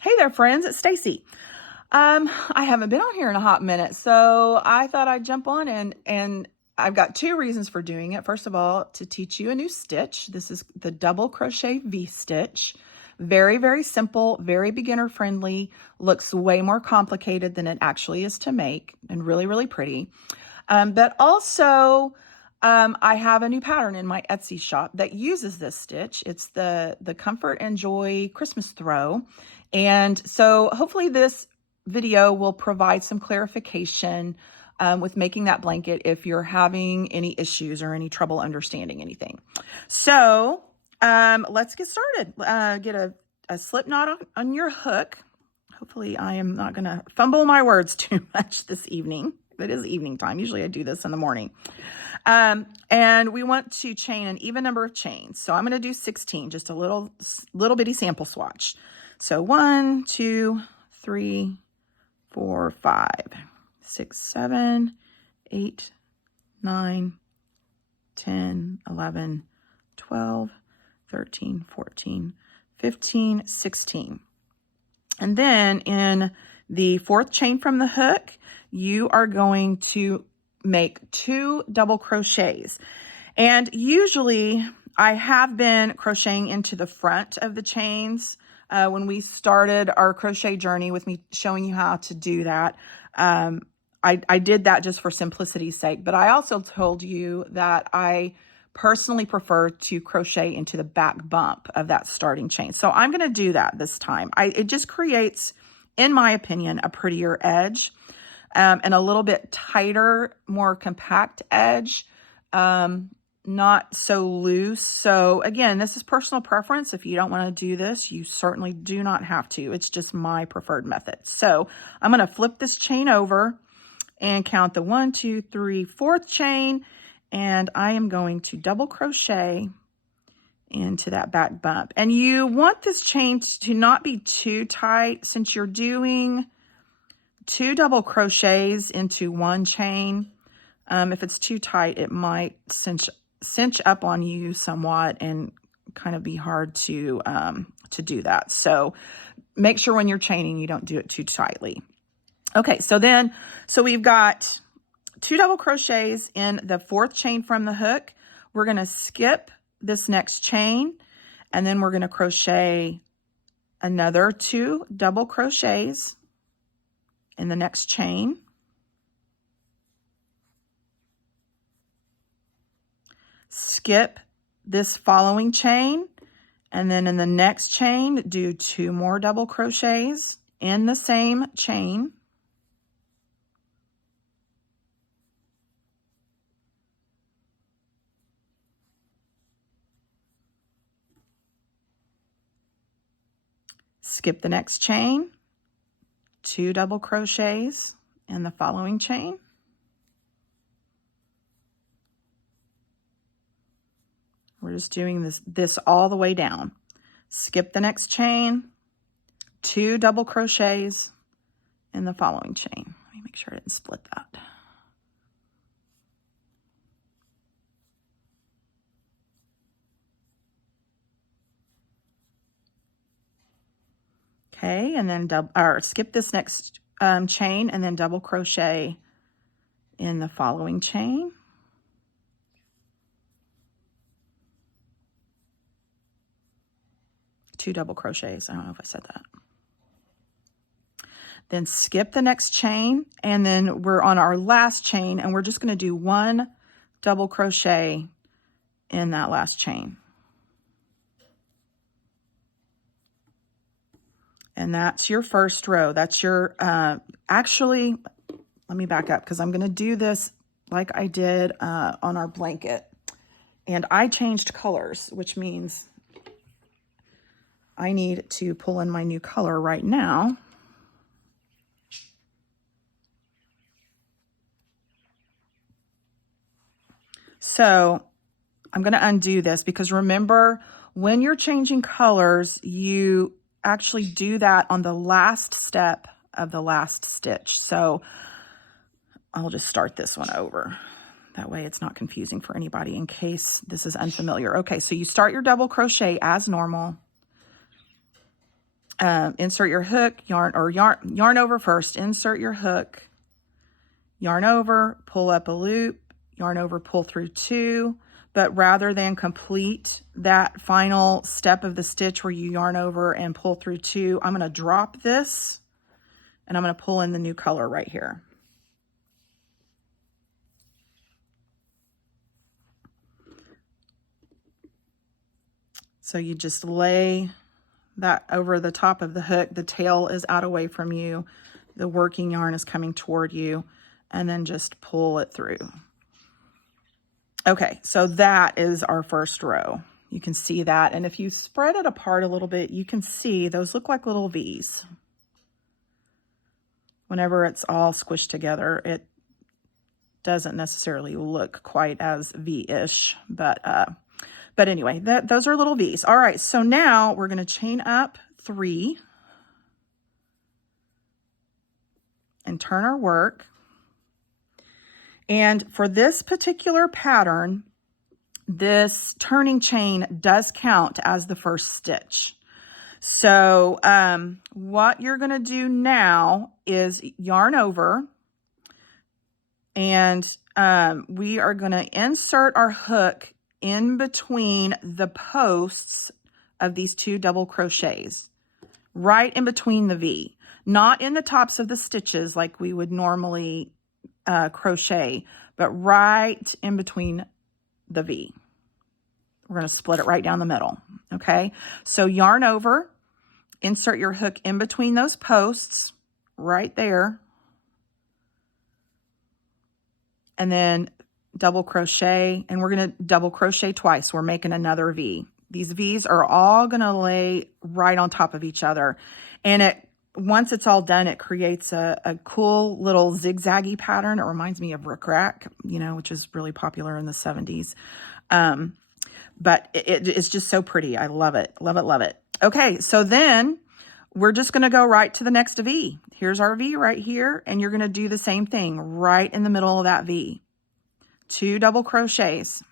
Hey there, friends. It's Stacy. I haven't been on here in a hot minute, so I thought I'd jump on and I've got two reasons for doing it. First of all, to teach you a new stitch. This is the double crochet V-stitch. Very, very simple, very beginner friendly, looks way more complicated than it actually is to make, and really, really pretty. But also, I have a new pattern in my Etsy shop that uses this stitch. It's the Comfort and Joy Christmas Throw. And so hopefully this video will provide some clarification with making that blanket if you're having any issues or any trouble understanding anything. So let's get started. Get a slip knot on your hook. Hopefully I am not going to fumble my words too much this evening. It is evening time. Usually I do this in the morning. And we want to chain an even number of chains. So I'm going to do 16, just a little bitty sample swatch. So 1, 2, 3, 4, 5, 6, 7, 8, 9, 10, 11, 12, 13, 14, 15, 16. And then in the fourth chain from the hook, you are going to make 2 double crochets. And usually I have been crocheting into the front of the chains. When we started our crochet journey with me showing you how to do that, I did that just for simplicity's sake. But I also told you that I personally prefer to crochet into the back bump of that starting chain. So I'm going to do that this time. It just creates, in my opinion, a prettier edge and a little bit tighter, more compact edge. Not so loose. So again, this is personal preference. If you don't want to do this, you certainly do not have to. It's just my preferred method. So I'm going to flip this chain over and count the 1, 2, 3, 4th chain. And I am going to double crochet into that back bump. And you want this chain to not be too tight since you're doing 2 double crochets into 1 chain. If it's too tight, it might cinch up on you somewhat and kind of be hard to do that. So make sure when you're chaining, you don't do it too tightly. Okay, so we've got 2 double crochets in the 4th chain from the hook. We're going to skip this next chain, and then we're going to crochet another 2 double crochets in the next chain. Skip this following chain, and then in the next chain, do 2 more double crochets in the same chain. Skip the next chain, 2 double crochets in the following chain. We're just doing this all the way down. Skip the next chain, 2 double crochets in the following chain. Let me make sure I didn't split that. Okay, and then skip this next chain and then double crochet in the following chain. Two double crochets. I don't know if I said that. Then skip the next chain, and then we're on our last chain, and we're just going to do 1 double crochet in that last chain. And that's your first row. That's your, actually, let me back up because I'm going to do this like I did on our blanket. And I changed colors, which means I need to pull in my new color right now. So I'm going to undo this because remember, when you're changing colors, you actually do that on the last step of the last stitch. So I'll just start this one over. That way it's not confusing for anybody in case this is unfamiliar. Okay, so you start your double crochet as normal. insert your hook, yarn over first, insert your hook, yarn over, pull up a loop, yarn over, pull through 2. But rather than complete that final step of the stitch where you yarn over and pull through 2, I'm going to drop this and I'm going to pull in the new color right here. So you just lay that over the top of the hook. The tail is out away from you. The working yarn is coming toward you, and then just pull it through. Okay, so that is our first row. You can see that. And if you spread it apart a little bit, you can see those look like little V's. Whenever it's all squished together, it doesn't necessarily look quite as V-ish, but anyway, those are little V's. All right, so now we're going to chain up 3 and turn our work. And for this particular pattern, this turning chain does count as the first stitch. So what you're going to do now is yarn over, and we are going to insert our hook in between the posts of these 2 double crochets, right in between the V, not in the tops of the stitches like we would normally crochet, but right in between the V. We're going to split it right down the middle. Okay, so yarn over, insert your hook in between those posts right there, and then double crochet, and we're going to double crochet twice. We're making another V. These V's are all going to lay right on top of each other, and once it's all done, it creates a cool little zigzaggy pattern. It reminds me of rickrack, which is really popular in the 70s. But it's just so pretty. I love it. Love it. Love it. Okay. So then we're just going to go right to the next V. Here's our V right here. And you're going to do the same thing right in the middle of that V. 2 double crochets.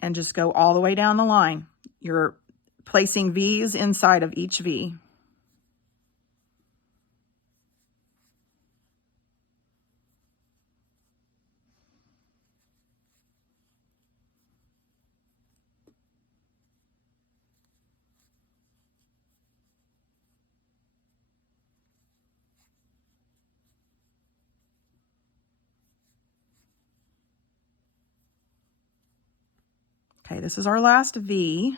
And just go all the way down the line. You're placing V's inside of each V. Okay, this is our last V.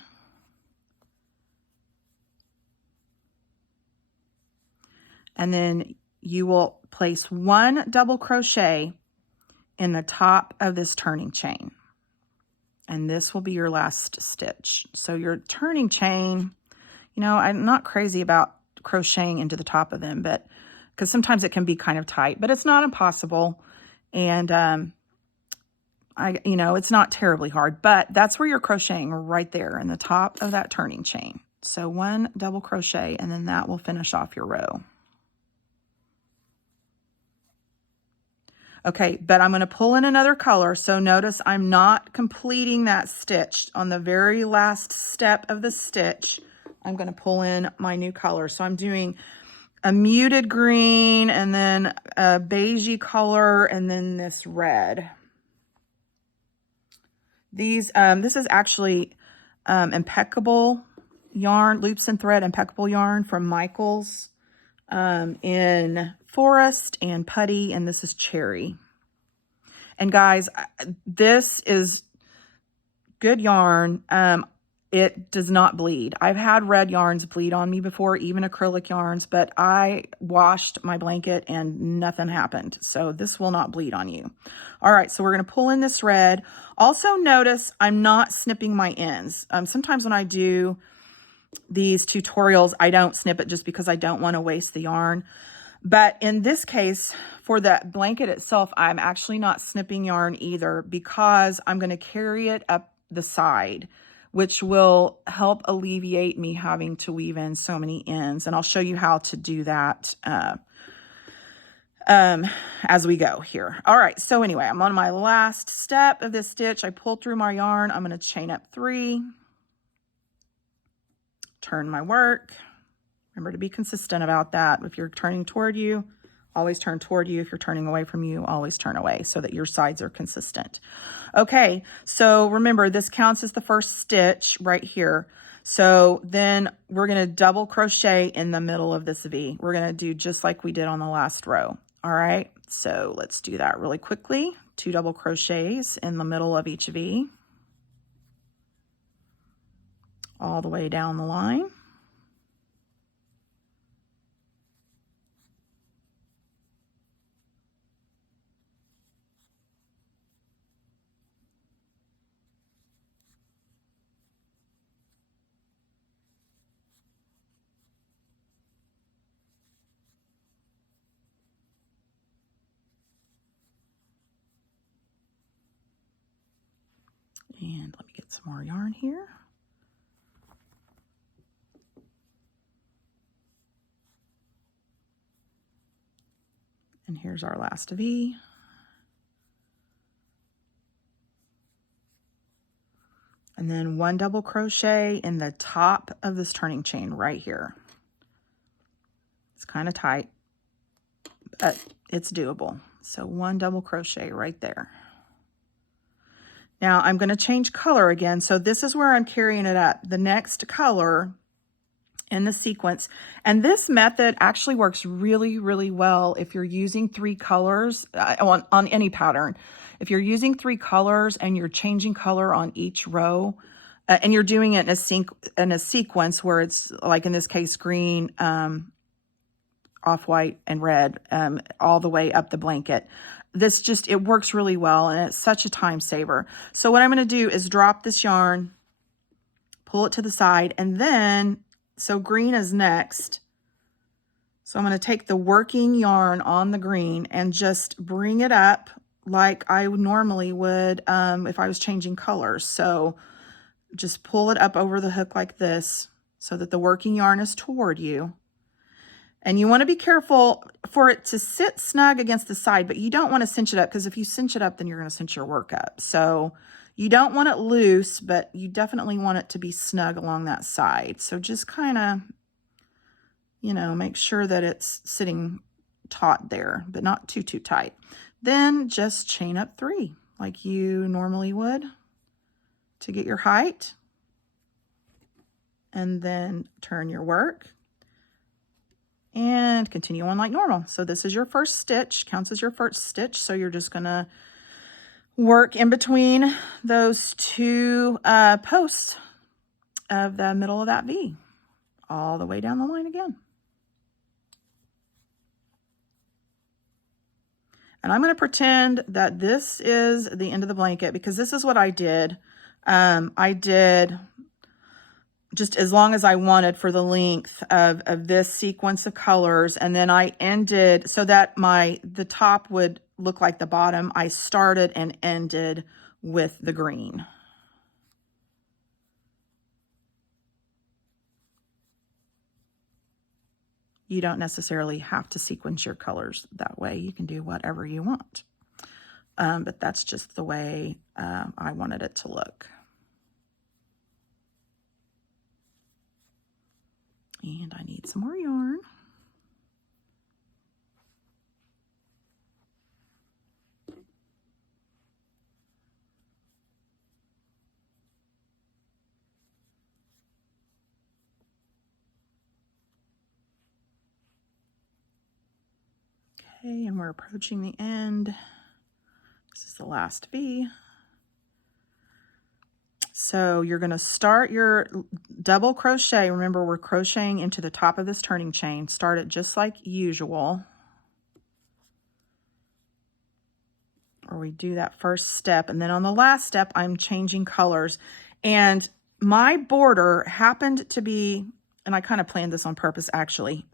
And then you will place 1 double crochet in the top of this turning chain. And this will be your last stitch. So your turning chain, I'm not crazy about crocheting into the top of them, but because sometimes it can be kind of tight, but it's not impossible. And it's not terribly hard, but that's where you're crocheting right there in the top of that turning chain. So 1 double crochet, and then that will finish off your row. Okay, but I'm going to pull in another color. So notice I'm not completing that stitch. On the very last step of the stitch, I'm going to pull in my new color. So I'm doing a muted green, and then a beigey color, and then this red. This is actually Impeccable yarn, Loops and Thread Impeccable yarn from Michaels in Forest and Putty, and this is Cherry. And guys, this is good yarn. It does not bleed. I've had red yarns bleed on me before, even acrylic yarns, but I washed my blanket and nothing happened. So this will not bleed on you. All right, so we're going to pull in this red. Also notice I'm not snipping my ends. Sometimes when I do these tutorials, I don't snip it just because I don't want to waste the yarn. But in this case, for the blanket itself, I'm actually not snipping yarn either, because I'm going to carry it up the side, which will help alleviate me having to weave in so many ends. And I'll show you how to do that as we go here. All right, so anyway, I'm on my last step of this stitch. I pulled through my yarn. I'm going to chain up 3, turn my work. Remember to be consistent about that. If you're turning toward you, always turn toward you. If you're turning away from you, always turn away so that your sides are consistent. Okay, so remember this counts as the first stitch right here. So then we're going to double crochet in the middle of this V. We're going to do just like we did on the last row. All right, so let's do that really quickly. 2 double crochets in the middle of each V, all the way down the line. And let me get some more yarn here. And here's our last V. And then 1 double crochet in the top of this turning chain right here. It's kind of tight, but it's doable. So 1 double crochet right there. Now I'm going to change color again. So this is where I'm carrying it up. The next color in the sequence. And this method actually works really, really well if you're using 3 colors on any pattern. If you're using 3 colors and you're changing color on each row, and you're doing it in a sequence where it's like in this case green, off-white, and red, all the way up the blanket. It works really well, and it's such a time saver. So what I'm going to do is drop this yarn, pull it to the side, and then, so green is next. So I'm going to take the working yarn on the green and just bring it up like I normally would if I was changing colors. So just pull it up over the hook like this so that the working yarn is toward you. And you want to be careful for it to sit snug against the side, but you don't want to cinch it up, because if you cinch it up, then you're going to cinch your work up. So you don't want it loose, but you definitely want it to be snug along that side. So just kind of, make sure that it's sitting taut there, but not too tight. Then just chain up 3 like you normally would to get your height. And then turn your work. And continue on like normal. So this is your first stitch, counts as your first stitch. So you're just gonna work in between those 2 posts of the middle of that V, all the way down the line again. And I'm gonna pretend that this is the end of the blanket, because this is what I did. I did just as long as I wanted for the length of this sequence of colors. And then I ended so that the top would look like the bottom. I started and ended with the green. You don't necessarily have to sequence your colors that way. You can do whatever you want. But that's just the way I wanted it to look. And I need some more yarn. Okay, and we're approaching the end. This is the last V. So you're going to start your double crochet. Remember, we're crocheting into the top of this turning chain. Start it just like usual, or we do that first step. And then on the last step, I'm changing colors. And my border happened to be, and I kind of planned this on purpose actually,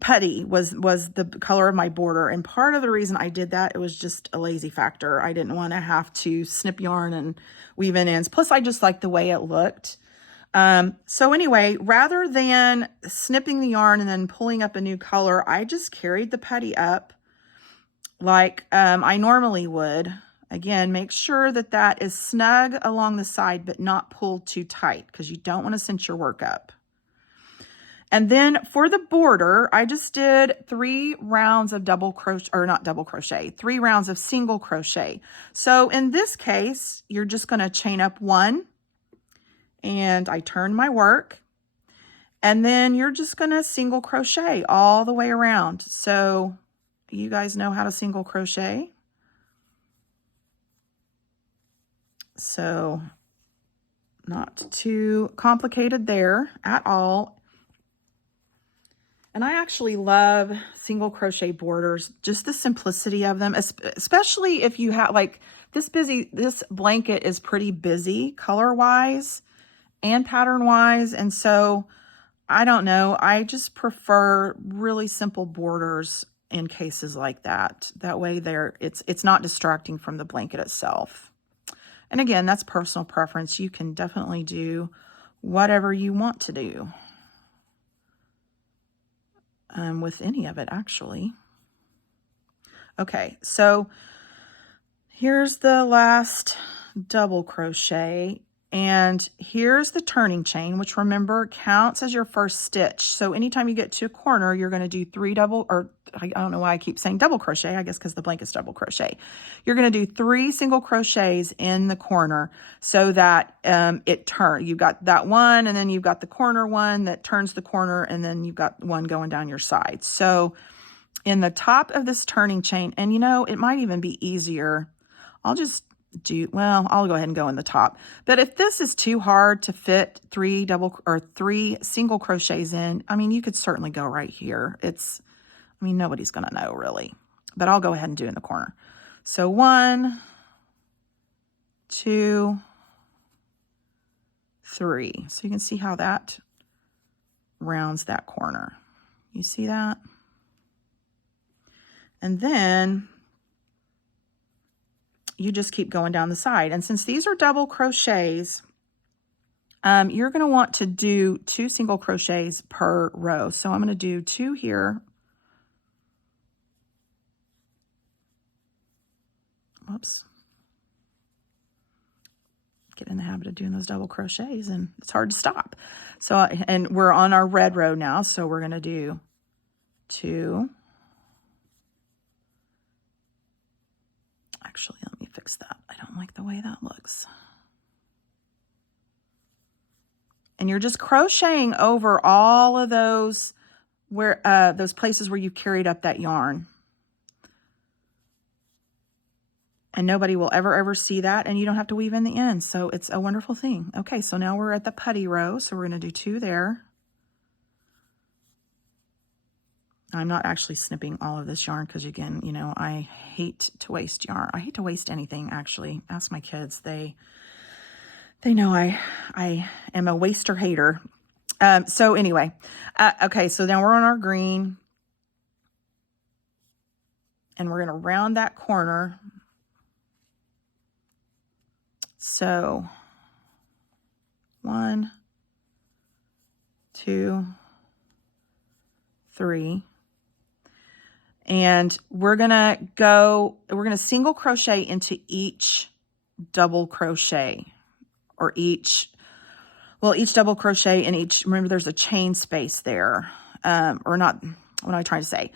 putty was the color of my border, and part of the reason I did that, it was just a lazy factor. I didn't want to have to snip yarn and weave in ends. Plus, I just liked the way it looked. So anyway, rather than snipping the yarn and then pulling up a new color, I just carried the putty up like I normally would. Again, make sure that that is snug along the side, but not pulled too tight because you don't want to cinch your work up. And then for the border, I just did 3 rounds of double crochet, or not double crochet, 3 rounds of single crochet. So in this case, you're just going to chain up 1, and I turn my work, and then you're just going to single crochet all the way around. So you guys know how to single crochet. So not too complicated there at all. And I actually love single crochet borders, just the simplicity of them, especially if you have like this blanket is pretty busy color wise and pattern wise. And so I don't know, I just prefer really simple borders in cases like that. That way it's not distracting from the blanket itself. And again, that's personal preference. You can definitely do whatever you want to do. With any of it, actually. Okay, so here's the last double crochet, and here's the turning chain, which remember counts as your first stitch. So anytime you get to a corner, you're going to do 3 double, or I don't know why I keep saying double crochet, I guess because the blanket's double crochet. You're going to do 3 single crochets in the corner so that it turns. You've got that one, and then you've got the corner one that turns the corner, and then you've got one going down your side. So in the top of this turning chain, and you know, it might even be easier. I'll go ahead and go in the top. But if this is too hard to fit 3 single crochets in, I mean, you could certainly go right here. Nobody's going to know really, but I'll go ahead and do it in the corner. So 1, 2, 3. So you can see how that rounds that corner. You see that? And then you just keep going down the side. And since these are double crochets, you're going to want to do 2 single crochets per row. So I'm going to do 2 here. Whoops. Get in the habit of doing those double crochets and it's hard to stop. So, and we're on our red row now. So we're going to do 2. Actually, let me fix that. I don't like the way that looks. And you're just crocheting over all of those those places where you carried up that yarn. And nobody will ever see that, and you don't have to weave in the ends. So it's a wonderful thing. Okay, so now we're at the putty row. So we're going to do 2 there. I'm not actually snipping all of this yarn because, again, you know, I hate to waste yarn. I hate to waste anything, actually. Ask my kids. They know I am a waster hater. So anyway, okay, so now we're on our green. And we're going to round that corner. So 1, 2, 3. And we're going to single crochet into each double crochet, or each double crochet in each. Remember, there's a chain space there, or not. What am I trying to say?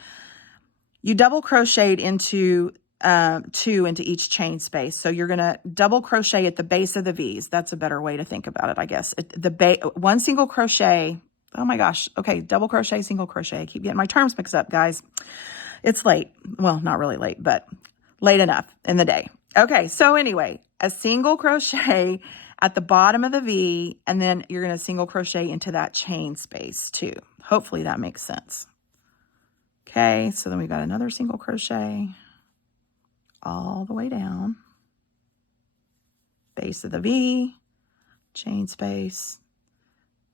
You double crocheted into 2 into each chain space. So you're going to double crochet at the base of the V's. That's a better way to think about it, I guess. One single crochet. Oh my gosh. Okay. Double crochet, single crochet. I keep getting my terms mixed up, guys. It's late. Well, not really late, but late enough in the day. Okay. So anyway, a single crochet at the bottom of the V, and then you're going to single crochet into that chain space too. Hopefully that makes sense. Okay. So then we got another single crochet all the way down, base of the V, chain space,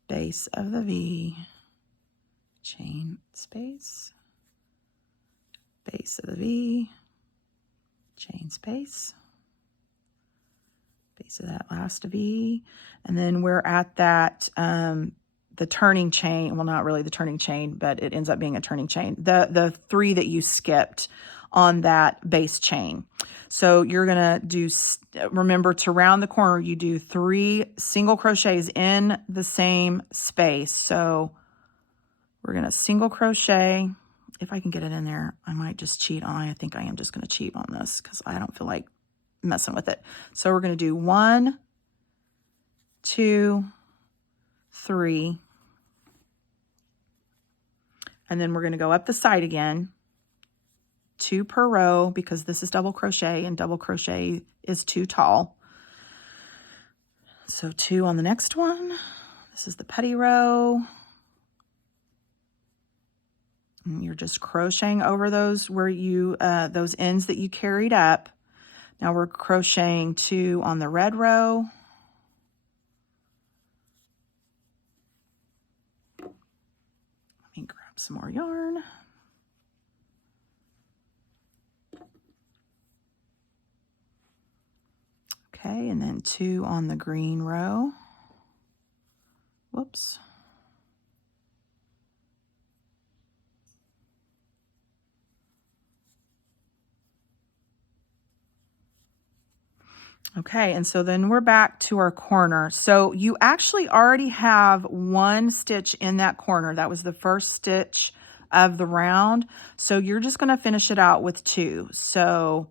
base of the V, chain space, base of the V, chain space, So that last V, and then we're at that, the turning chain. Well, not really the turning chain, but it ends up being a turning chain. The 3 that you skipped on that base chain. So you're going to do, remember to round the corner, you do 3 single crochets in the same space. So we're going to single crochet. If I can get it in there, I might just cheat on, I think I am just going to cheat on this because I don't feel like messing with it. So we're going to do 1, 2, 3, and then we're going to go up the side again, 2 per row, because this is double crochet and double crochet is too tall. So 2 on the next one. This is the petty row. And you're just crocheting over those where you those ends that you carried up. Now we're crocheting 2 on the red row. Let me grab some more yarn. Okay, and then 2 on the green row. Whoops. Okay, and so then we're back to our corner. So you actually already have 1 stitch in that corner. That was the first stitch of the round. So you're just going to finish it out with 2. So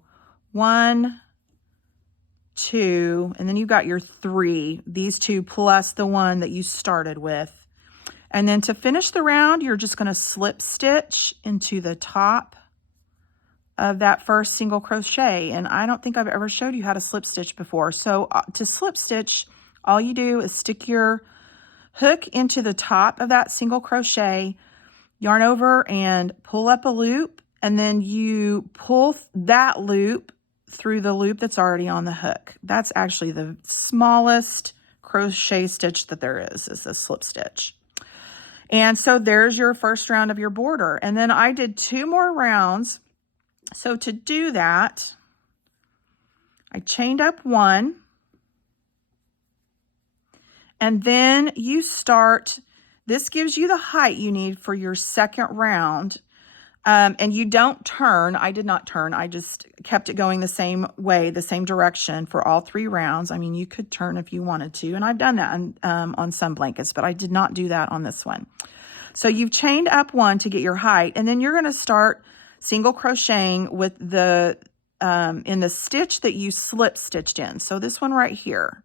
1, 2, and then you've got your 3, these 2 plus the 1 that you started with. And then to finish the round, you're just going to slip stitch into the top of that first single crochet. And I don't think I've ever showed you how to slip stitch before. So to slip stitch, all you do is stick your hook into the top of that single crochet, yarn over and pull up a loop, and then you pull that loop through the loop that's already on the hook. That's actually the smallest crochet stitch that there is a slip stitch. And so there's your first round of your border. And then I did 2 more rounds. So to do that, I chained up 1, and then you start, this gives you the height you need for your second round, and you don't turn. I did not turn. I just kept it going the same way, the same direction for all 3 rounds. I mean, you could turn if you wanted to, and I've done that on some blankets, but I did not do that on this one. So you've chained up 1 to get your height, and then you're going to start single crocheting with the in the stitch that you slip stitched in. So this one right here.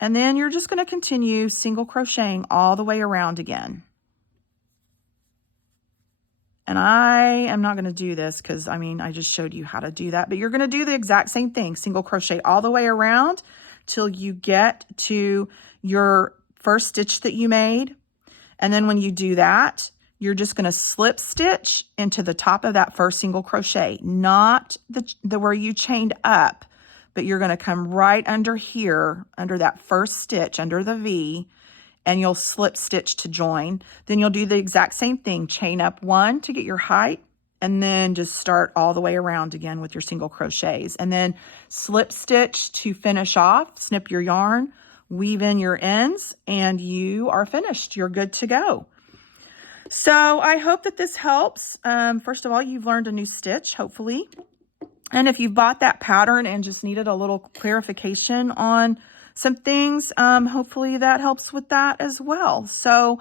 And then you're just going to continue single crocheting all the way around again. And I am not going to do this because, I mean, I just showed you how to do that. But you're going to do the exact same thing. Single crochet all the way around till you get to your first stitch that you made. And then when you do that, you're just going to slip stitch into the top of that first single crochet, not the where you chained up, but you're going to come right under here, under that first stitch, under the V, and you'll slip stitch to join. Then you'll do the exact same thing, chain up 1 to get your height, and then just start all the way around again with your single crochets. And then slip stitch to finish off, snip your yarn, weave in your ends, and you are finished. You're good to go. So I hope that this helps. First of all, you've learned a new stitch, hopefully. And if you've bought that pattern and just needed a little clarification on some things, hopefully that helps with that as well. So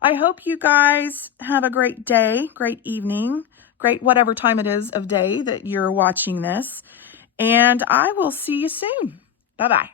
I hope you guys have a great day, great evening, great whatever time it is of day that you're watching this. And I will see you soon. Bye-bye.